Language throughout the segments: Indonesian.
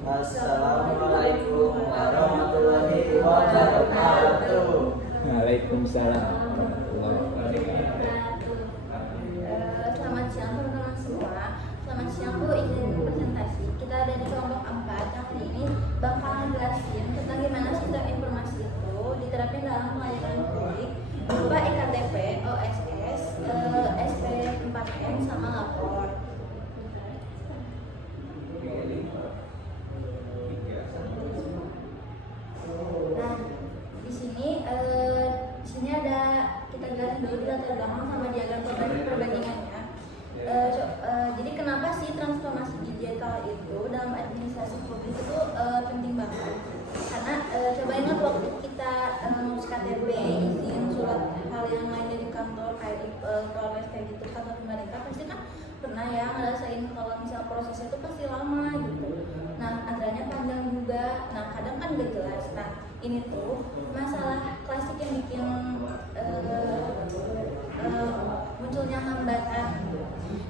Assalamualaikum warahmatullahi wabarakatuh. Waalaikumsalam warahmatullahi wabarakatuh. Selamat siang teman-teman semua. Selamat siang Bu, izin presentasi. Kita ada di kelompok 4 yang hari ini bakal ngejelasin tentang gimana sistem informasi itu diterapin dalam pelayanan publik berupa iktp, OSS, SP4M sama lapor. Nah, di sini ada kita jelasin dulu latar belakang sama diagram perbandingannya. Jadi kenapa sih transformasi digital itu dalam administrasi publik itu penting banget? Karena coba ingat waktu kita ngurus KTP, izin, surat hal yang lainnya di kantor kayak di Polres kayak gitu, kantor pemerintah pasti kan pernah ya ngerasain kalau misal prosesnya itu pasti lama gitu. Nah, antriannya panjang juga. Nah, kadang kan gak jelas. Nah, ini tuh masalah klasik yang bikin munculnya hambatan.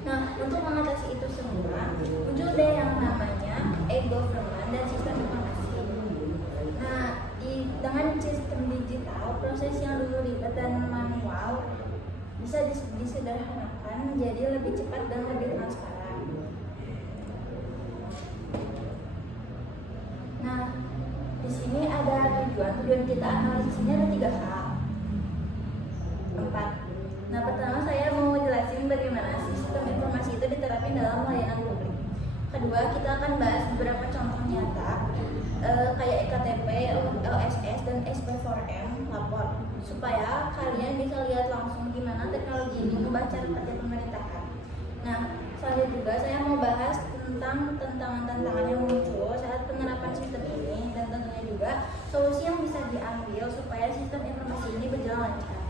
Nah, untuk mengatasi itu semua, muncul deh yang namanya e-government dan sistem informasi. Nah, dengan sistem digital, proses yang dulu ribet dan manual bisa disederhanakan jadi lebih cepat dan lebih transparan. Nah, di sini ada tujuan kita analisisnya ada 3 hal. 4. Nah, pertama saya mau jelasin bagaimana sistem informasi itu diterapin dalam layanan publik. Kedua, kita akan bahas beberapa contoh nyata kayak iktp, OSS, dan SP4M lapor, supaya kalian bisa lihat langsung gimana teknologi ini membaca kerja pemerintahan. Nah, selanjutnya juga saya mau bahas tentang tantangan-tantangan yang muncul saat penerapan sistem ini, dan tentunya juga solusi yang bisa diambil supaya sistem informasi ini berjalan lancar.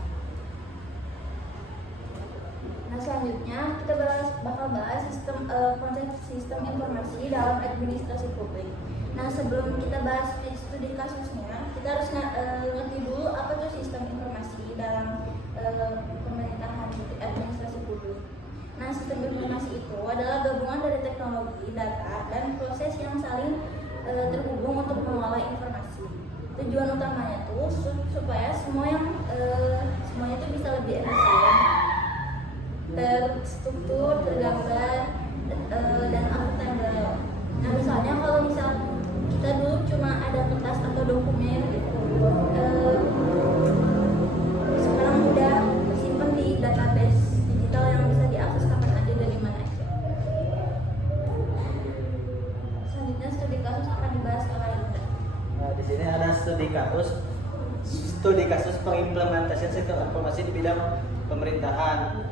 Nah, selanjutnya kita bakal bahas konsep sistem informasi dalam administrasi publik. Nah, sebelum kita bahas studi kasusnya, kita harus ngerti dulu apa tuh sistem informasi dalam pemerintahan administrasi publik. Nah, sistem informasi itu adalah gabungan dari teknologi, data, dan proses yang saling terhubung untuk mengolah informasi. Tujuan utamanya tuh supaya semuanya itu bisa lebih efisien, terstruktur, tergambar, dan akuntabel. Nah, misalnya kalau kita dulu cuma ada kertas atau dokumen gitu, sekarang udah tersimpan di database digital yang bisa diakses kapan aja dari mana aja. Selanjutnya studi kasus akan dibahas oleh Linda. Nah, di sini ada studi kasus pengimplementasian sistem informasi di bidang pemerintahan.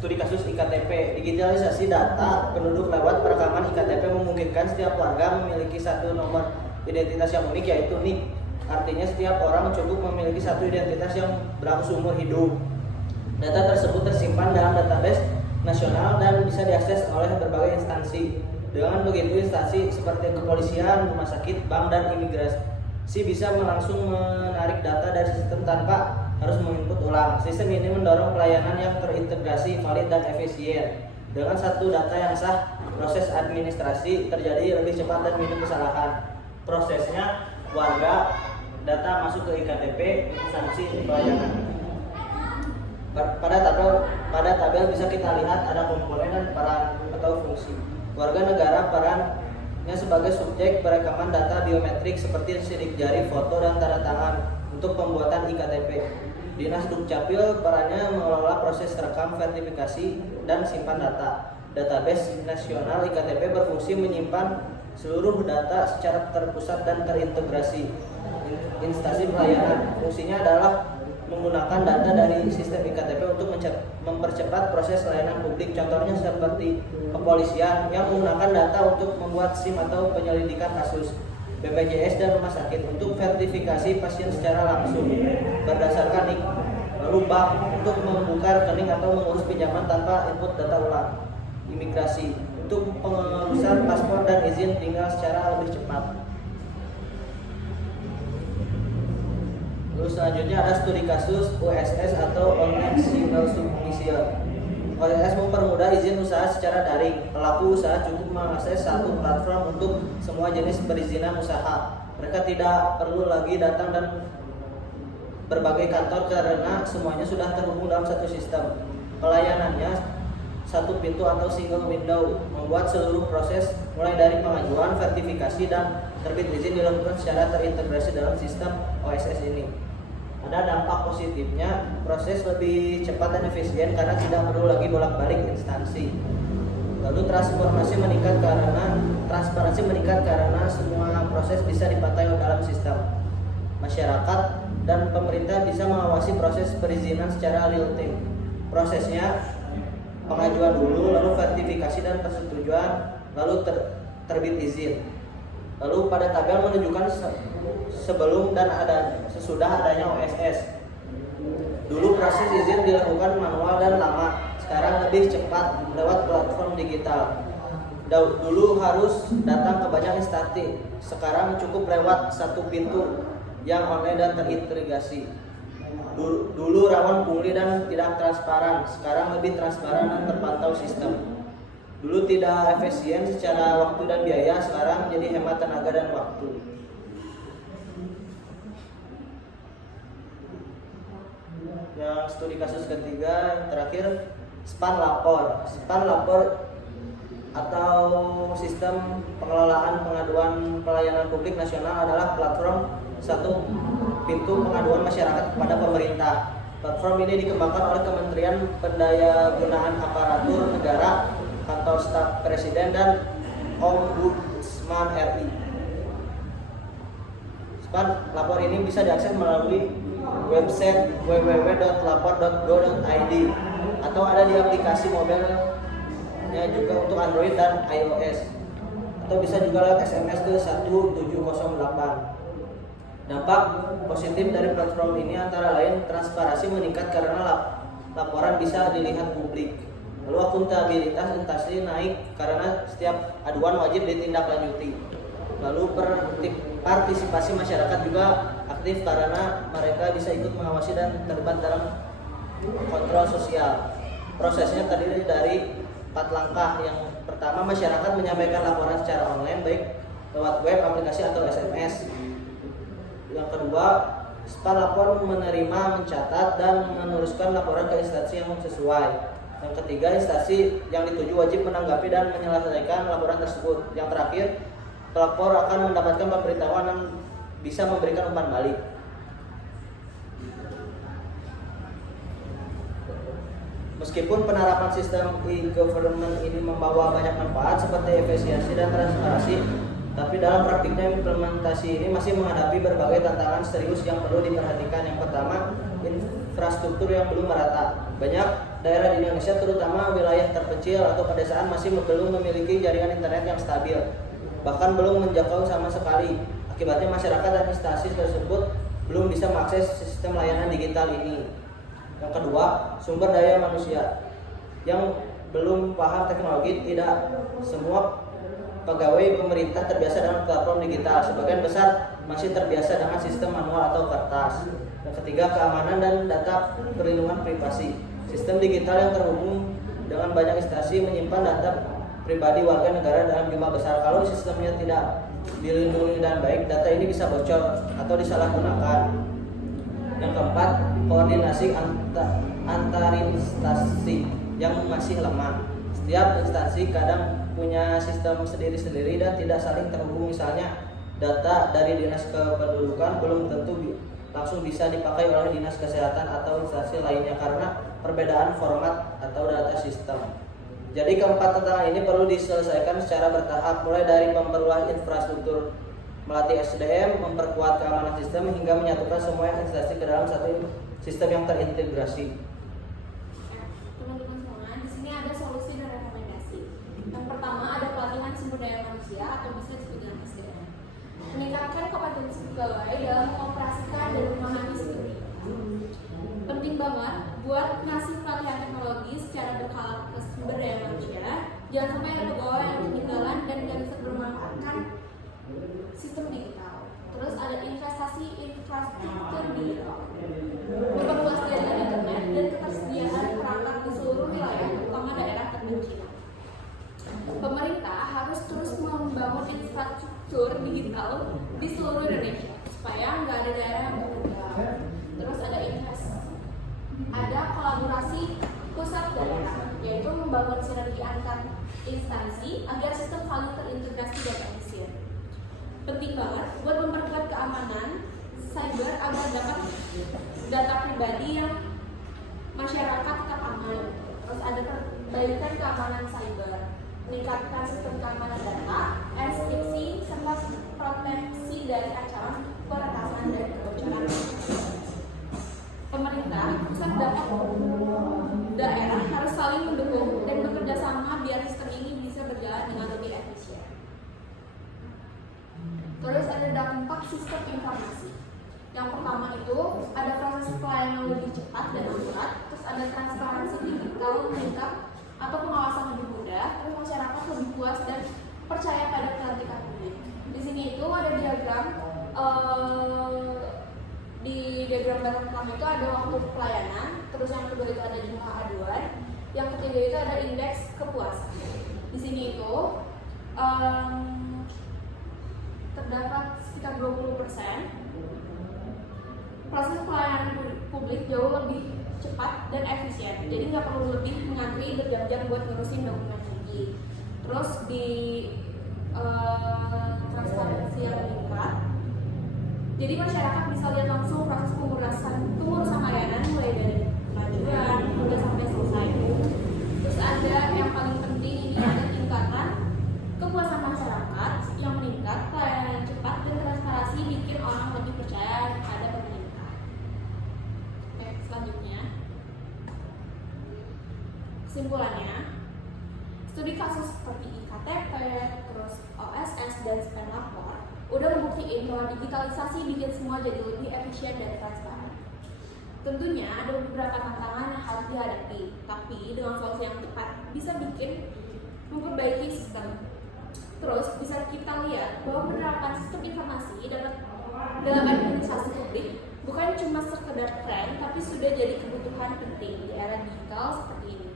Studi kasus iktp, digitalisasi data penduduk lewat perekaman iktp memungkinkan setiap warga memiliki satu nomor identitas yang unik, yaitu NIK. Artinya setiap orang cukup memiliki satu identitas yang berlaku seumur hidup. Data tersebut tersimpan dalam database nasional dan bisa diakses oleh berbagai instansi. Dengan begitu, instansi seperti kepolisian, rumah sakit, bank, dan imigrasi bisa langsung menarik data dari sistem tanpa harus menginput ulang. Sistem ini mendorong pelayanan yang terintegrasi, valid, dan efisien. Dengan satu data yang sah, proses administrasi terjadi lebih cepat dan minim kesalahan. Prosesnya, warga, data masuk ke iktp, instansi pelayanan. Pada tabel bisa kita lihat ada komponen dan peran atau fungsi. Warga negara perannya sebagai subjek perekaman data biometrik seperti sidik jari, foto, dan tanda tangan untuk pembuatan iktp. Dinas Dukcapil perannya mengelola proses rekam, verifikasi, dan simpan data. Database nasional iktp berfungsi menyimpan seluruh data secara terpusat dan terintegrasi. Instansi pelayanan fungsinya adalah menggunakan data dari sistem iktp untuk mempercepat proses layanan publik. Contohnya seperti kepolisian yang menggunakan data untuk membuat SIM atau penyelidikan kasus, BPJS dan rumah sakit untuk verifikasi pasien secara langsung berdasarkan NIK, lalu bank untuk membuka rekening atau mengurus pinjaman tanpa input data ulang, imigrasi untuk pengurusan paspor dan izin tinggal secara lebih cepat. Lalu selanjutnya ada studi kasus OSS atau Online Single Submission. OSS mempermudah izin usaha secara daring. Pelaku usaha cukup mengakses satu platform untuk semua jenis perizinan usaha. Mereka tidak perlu lagi datang dan berbagai kantor karena semuanya sudah terhubung dalam satu sistem. Pelayanannya satu pintu atau single window, membuat seluruh proses mulai dari pengajuan, verifikasi, dan terbit izin dilakukan secara terintegrasi dalam sistem OSS ini. Ada dampak positifnya, proses lebih cepat dan efisien karena tidak perlu lagi bolak-balik instansi. Lalu transparansi meningkat karena semua proses bisa dipantau dalam sistem. Masyarakat dan pemerintah bisa mengawasi proses perizinan secara real time. Prosesnya pengajuan dulu, lalu verifikasi dan persetujuan, lalu terbit izin. Lalu pada tabel menunjukkan sebelum dan sesudah adanya OSS. Dulu proses izin dilakukan manual dan lama, sekarang lebih cepat lewat platform digital. Dulu harus datang ke banyak instansi, sekarang cukup lewat satu pintu yang online dan terintegrasi. Dulu rawan pungli dan tidak transparan, sekarang lebih transparan dan terpantau sistem. Dulu tidak efisien secara waktu dan biaya, sekarang jadi hemat tenaga dan waktu. Yang studi kasus ketiga, yang terakhir, SPAN lapor. SPAN lapor atau sistem pengelolaan pengaduan pelayanan publik nasional adalah platform satu pintu pengaduan masyarakat kepada pemerintah. Platform ini dikembangkan oleh Kementerian Pendayagunaan Aparatur Negara, Kantor Staf Presiden, dan Ombudsman RI. SPAN lapor ini bisa diakses melalui website www.lapor.go.id atau ada di aplikasi mobilnya juga untuk Android dan iOS, atau bisa juga lewat SMS ke 1708. Dampak positif dari platform ini antara lain transparansi meningkat karena laporan bisa dilihat publik. Lalu akuntabilitas instansi naik karena setiap aduan wajib ditindaklanjuti. Lalu partisipasi masyarakat juga aktif karena mereka bisa ikut mengawasi dan terlibat dalam kontrol sosial. Prosesnya terdiri dari 4 langkah. Yang pertama, masyarakat menyampaikan laporan secara online baik lewat web, aplikasi, atau SMS. Yang kedua, SPAN lapor menerima, mencatat, dan meneruskan laporan ke instansi yang sesuai. Yang ketiga, instansi yang dituju wajib menanggapi dan menyelesaikan laporan tersebut. Yang terakhir, pelapor akan mendapatkan pemberitahuan dan bisa memberikan umpan balik. Meskipun penerapan sistem e-government ini membawa banyak manfaat seperti efisiensi dan transparansi, tapi dalam praktiknya implementasi ini masih menghadapi berbagai tantangan serius yang perlu diperhatikan. Yang pertama, infrastruktur yang belum merata. Banyak daerah di Indonesia, terutama wilayah terpencil atau pedesaan, masih belum memiliki jaringan internet yang stabil, bahkan belum menjangkau sama sekali. Akibatnya masyarakat dan instansi tersebut belum bisa mengakses sistem layanan digital ini. Yang kedua, sumber daya manusia yang belum paham teknologi. Tidak semua pegawai pemerintah terbiasa dengan platform digital. Sebagian besar masih terbiasa dengan sistem manual atau kertas. Yang ketiga, keamanan dan data perlindungan privasi. Sistem digital yang terhubung dengan banyak instansi menyimpan data pribadi warga negara dalam jumlah besar. Kalau sistemnya tidak dilindungi dan baik, data ini bisa bocor atau disalahgunakan. Yang keempat, koordinasi antar instansi yang masih lemah. Setiap instansi kadang punya sistem sendiri-sendiri dan tidak saling terhubung. Misalnya, data dari Dinas Kependudukan belum tentu langsung bisa dipakai oleh Dinas Kesehatan atau instansi lainnya karena perbedaan format atau data sistem. Jadi keempat tantangan ini perlu diselesaikan secara bertahap, mulai dari pemperluasan infrastruktur, melatih SDM, memperkuat keamanan sistem, hingga menyatukan semua instansi ke dalam satu sistem yang terintegrasi. Teman-teman semua, di sini ada solusi dan rekomendasi. Yang pertama, ada pelatihan sumber daya manusia atau bisa disebut dengan SDM. Meningkatkan kompetensi pegawai dalam mengoperasikan dan memahami sistem ini. Penting banget buat ngasih pelatihan teknologi secara berkala ke sumber daya manusia. Jangan sampai ada pegawai yang ketinggalan dan tidak bisa bermanfaatkan sistem digital. Terus ada investasi infrastruktur digital, memperluas jaringan internet dan ketersediaan perangkat di seluruh wilayah infrastruktur digital di seluruh Indonesia supaya nggak ada daerah yang tertinggal. Terus ada kolaborasi pusat daerah, yaitu membangun sinergi antar instansi agar sistem saling terintegrasi dan efisien. Penting banget buat memperkuat keamanan cyber agar dapat data pribadi yang masyarakat tetap aman. Terus ada perbaikan keamanan cyber, meningkatkan sistem keamanan data, enkripsi, serta proteksi dari ancaman peretasan dan kebocoran. Pemerintah, pusat dapat daerah harus saling mendukung dan bekerja sama biar sistem ini bisa berjalan dengan lebih efisien. Terus ada dampak sistem informasi. Yang pertama itu ada proses pelayanan lebih cepat dan akurat, terus ada transparansi digital meningkat atau pengawasan lebih mudah, terus masyarakat lebih puas dan percaya pada kelantikan publik. Di sini itu ada diagram, di diagram pertama itu ada waktu pelayanan, terus yang kedua itu ada jumlah aduan, yang ketiga itu ada indeks kepuasan. Di sini itu terdapat sekitar 20%. Proses pelayanan publik jauh lebih cepat dan efisien, jadi nggak perlu lebih mengantri berjam-jam buat ngurusin dokumen lagi. Terus di transparansi yang meningkat, jadi masyarakat bisa lihat langsung proses pengurusan layanan mulai dari pengajuan hingga sampai selesai. Terus ada yang paling penting ini ada tingkatan kepuasan masyarakat yang meningkat, pelayanan yang cepat dan transparansi bikin orang lebih percaya pada pemerintah. Oke, selanjutnya kesimpulannya, studi kasus seperti IKTP, terus OSS dan spam lapor udah membuktiin bahwa digitalisasi bikin semua jadi lebih efisien dan transparan. Tentunya ada beberapa tantangan yang harus dihadapi, tapi dengan solusi yang tepat bisa bikin memperbaiki sistem. Terus bisa kita lihat bahwa penerapan sistem informasi dalam administrasi publik bukan cuma sekedar tren, tapi sudah jadi kebutuhan penting di era digital seperti ini.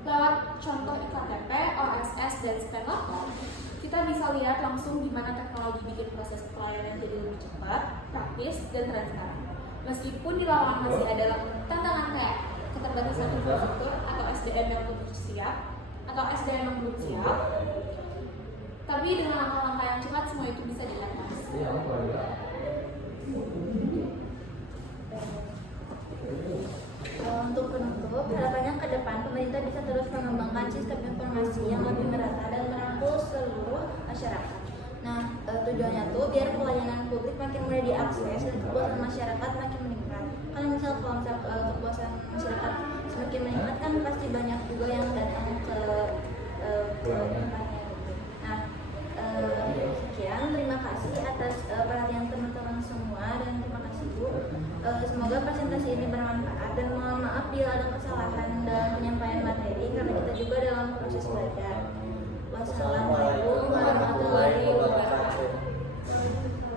Lewat contoh IKTP, OSS, dan spam lapor, kita bisa lihat langsung gimana teknologi bikin proses pelayanan jadi lebih cepat, praktis, dan transparan. Meskipun di lapangan masih ada tantangan kayak keterbatasan infrastruktur atau SDM yang belum siap, tapi dengan langkah-langkah yang cepat semua itu bisa diatasi. Untuk penutup, harapannya ke depan pemerintah bisa terus mengembangkan sistem informasi yang lebih merata dan merangkul seluruh masyarakat. Nah, tujuannya tuh biar pelayanan publik makin mudah diakses dan kepuasan masyarakat makin meningkat. Kalau misal kepuasan masyarakat semakin meningkat kan pasti banyak juga yang datang ke tempatnya. Nah, sekian, terima kasih atas perhatian teman-teman semua dan terima kasih Bu. Semoga presentasi ini bermanfaat dan mohon maaf bila ada kesalahan dalam penyampaian materi karena kita juga dalam proses belajar. Wassalamualaikum warahmatullahi wabarakatuh.